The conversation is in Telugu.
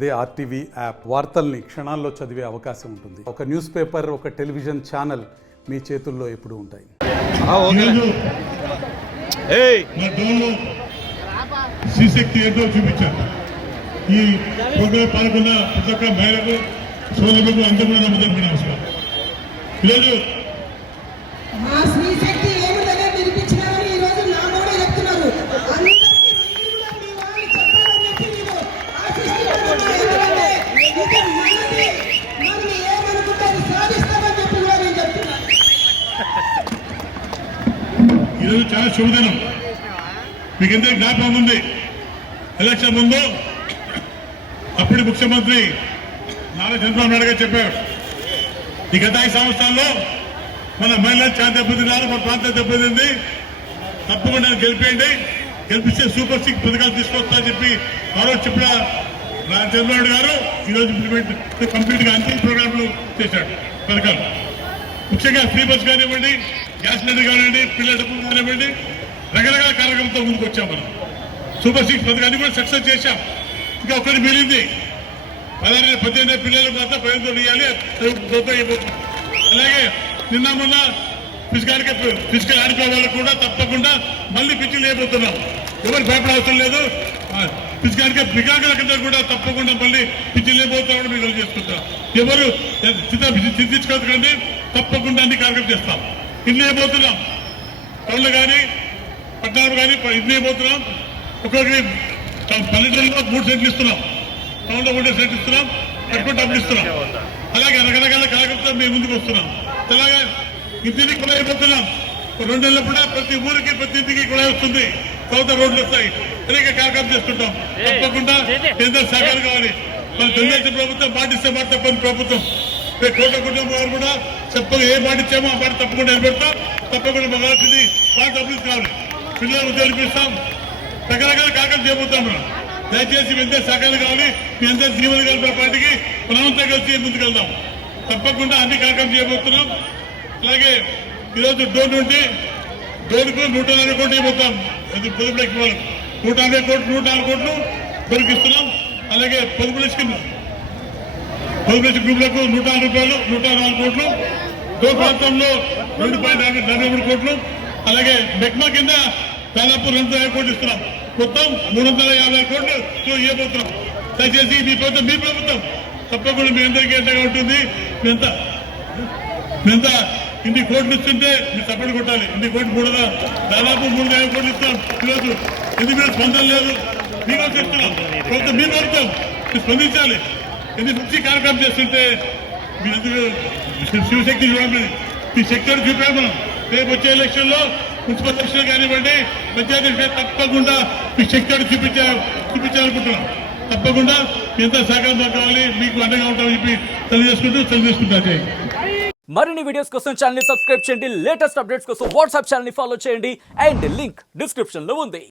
అదే ఆర్టీవీ యాప్ వార్తల్ని క్షణాల్లో చదివే అవకాశం ఉంటుంది. ఒక న్యూస్ పేపర్, ఒక టెలివిజన్ ఛానల్ మీ చేతుల్లో ఎప్పుడూ ఉంటాయి. శ్రీశక్తి ఏంటో చూపించారు. ఈ ప్రోగ్రాం పాల్గొన్న ప్రతి ఒక్క మహిళకు, సోదరులకు అందరూ కూడా నమ్మదగిన అవసరం. ఈరోజు శ్రీశక్తి ఏమిటనే నిరూపించినారని ఈ రోజు నా కూడా చెప్తున్నారు. ఈరోజు చాలా శుభదినం. మీకు ఎంతో జ్ఞాపకం ఉంది, ఎలక్షన్ ముందు అప్పుడు ముఖ్యమంత్రి నారా చంద్రబాబు నాయుడు గారు చెప్పారు, ఈ గత 5 సంవత్సరాల్లో మన మహిళలు చాలా దెబ్బతిన్నారు, మన ప్రాంతం దెబ్బతింది, తప్పకుండా గెలిపేయండి, గెలిపిస్తే సూపర్ 6 పథకాలు తీసుకొస్తా అని చెప్పి మరో చెప్పిన చంద్రబాబు గారు ఈరోజు ఇంప్లిమెంట్ కంప్లీట్ గా అన్ని ప్రోగ్రాంలు చేశాడు. పథకాలు ముఖ్యంగా ఫ్రీ బస్ కానివ్వండి, గ్యాస్ సిలిండర్ కానివ్వండి, పిల్లల డబ్బులు కానివ్వండి, రకరకాల కార్యక్రమంతో ముందుకు వచ్చాం. మనం సూపర్ 6 పథకాన్ని కూడా సక్సెస్ చేశాం. ఇంకా ఒక్కటి మిగిలింది, 18 పిల్లలకు మాత్రం 15 ఇవ్వాలి. అలాగే నిన్న మొన్న ఫిజికల్ ఆడిపోయే వాళ్ళకు కూడా తప్పకుండా మళ్ళీ పిచ్చిలు లేకపోతున్నాం. ఎవరు భయపడ అవసరం లేదు. ఫిజికల్ వికలాంగుల కూడా తప్పకుండా మళ్ళీ పిచ్చిలు లేకపోతామని మీరు చేసుకుంటాం. ఎవరు చింతించుకోకండి, తప్పకుండా అన్ని కార్యక్రమం చేస్తాం. ఇల్లు అయిపోతున్నాం, టౌన్లు కానీ పట్టణాలు కానీ ఇల్లు అయిపోతున్నాం. ఒక్కొక్కరి పల్లెటూరులో 3 సెంట్లు ఇస్తున్నాం, టౌన్లో 3 సెంట్లు ఇస్తున్నాం, కట్టుకుని డబ్బులు ఇస్తున్నాం. అలాగే రకరకాల కార్యక్రమాలతో మేము ముందుకు వస్తున్నాం. అలాగే ఇంటికి కూడా అయిపోతున్నాం. 2 నెలలు కూడా ప్రతి ఊరికి ప్రతి ఇంటికి కూడా వస్తుంది, తర్వాత రోడ్లు వస్తాయి. అనేక కార్యక్రమం చేస్తుంటాం. తప్పకుండా కేంద్ర సహకారం కావాలి. మన తెలుగుదేశం ప్రభుత్వం పాటిస్తే మాట తప్పని ప్రభుత్వం. కోట కుటుంబం వారు కూడా చెప్పగా ఏ మాట ఇచ్చామో ఆ మాట తప్పకుండా నిలబెడతాం. తప్పకుండా మగాల్సింది మాట అభివృద్ధి కావాలి. పిల్లలు ఉద్యోగాలు ఇస్తాం, రకరకాల కార్యక్రమం చేయబోతాం. మనం దయచేసి మీ అందరూ సహకారం కావాలి. మీ అందరూ జీవన కలిపే పార్టీకి మనమంతా కలిసి ముందుకెళ్దాం. తప్పకుండా అన్ని కార్యక్రమం చేయబోతున్నాం. అలాగే ఈరోజు డోర్ నుండి డోర్కు 140 కోట్లు ఇవ్వబోతాం. పొదుపులకు 140 కోట్లు 104 కోట్లు దొరికిస్తున్నాం. అలాగే పొదుపుల గ్రూపులకు 104 రూపాయలు 104 కోట్లు. డోర్ ప్రాంతంలో 2.43 కోట్లు. అలాగే మెక్మా కింద దాదాపు 250 కోట్లు ఇస్తున్నాం. మొత్తం 350 కోట్లు ఇవ్వబోతున్నాం. దయచేసి మీ ప్రభుత్వం తప్పకుండా మీ అందరికీ ఎంతగా ఉంటుంది. మీంతా ఇన్ని కోట్లు ఇస్తుంటే మీరు సపోర్ట్ కొట్టాలి. ఇన్ని కోట్లు దాదాపు 350 కోట్లు ఇస్తాం. ఈరోజు ఇది మీరు స్పందన లేదు, మీకోసం ఇస్తున్నాం. ప్రభుత్వం మీ ప్రభుత్వం మీరు స్పందించాలి. ఇది మంచి కార్యక్రమం చేస్తుంటే మీరందరూ శివశక్తి చూడండి, మీ శక్తిని చూపాము. మనం రేపు వచ్చే ఎలక్షన్ లో మున్సిపల్ ఎలక్షన్ కానివ్వండి, పంచాయతీ తప్పకుండా మీ శక్తిని చూపించాలనుకుంటున్నాం. తప్పకుండా మీ ఎంత సహకారం కావాలి, మీకు అండగా ఉంటామని చెప్పి తెలియజేసుకుంటా. మరిన్ని వీడియోస్ కోసం ఛానల్ ని సబ్స్క్రైబ్ చేయండి. లేటెస్ట్ అప్డేట్స్ కోసం వాట్సాప్ ఛానల్ ని ఫాలో చేయండి. అండ్ లింక్ డిస్క్రిప్షన్ లో ఉంది.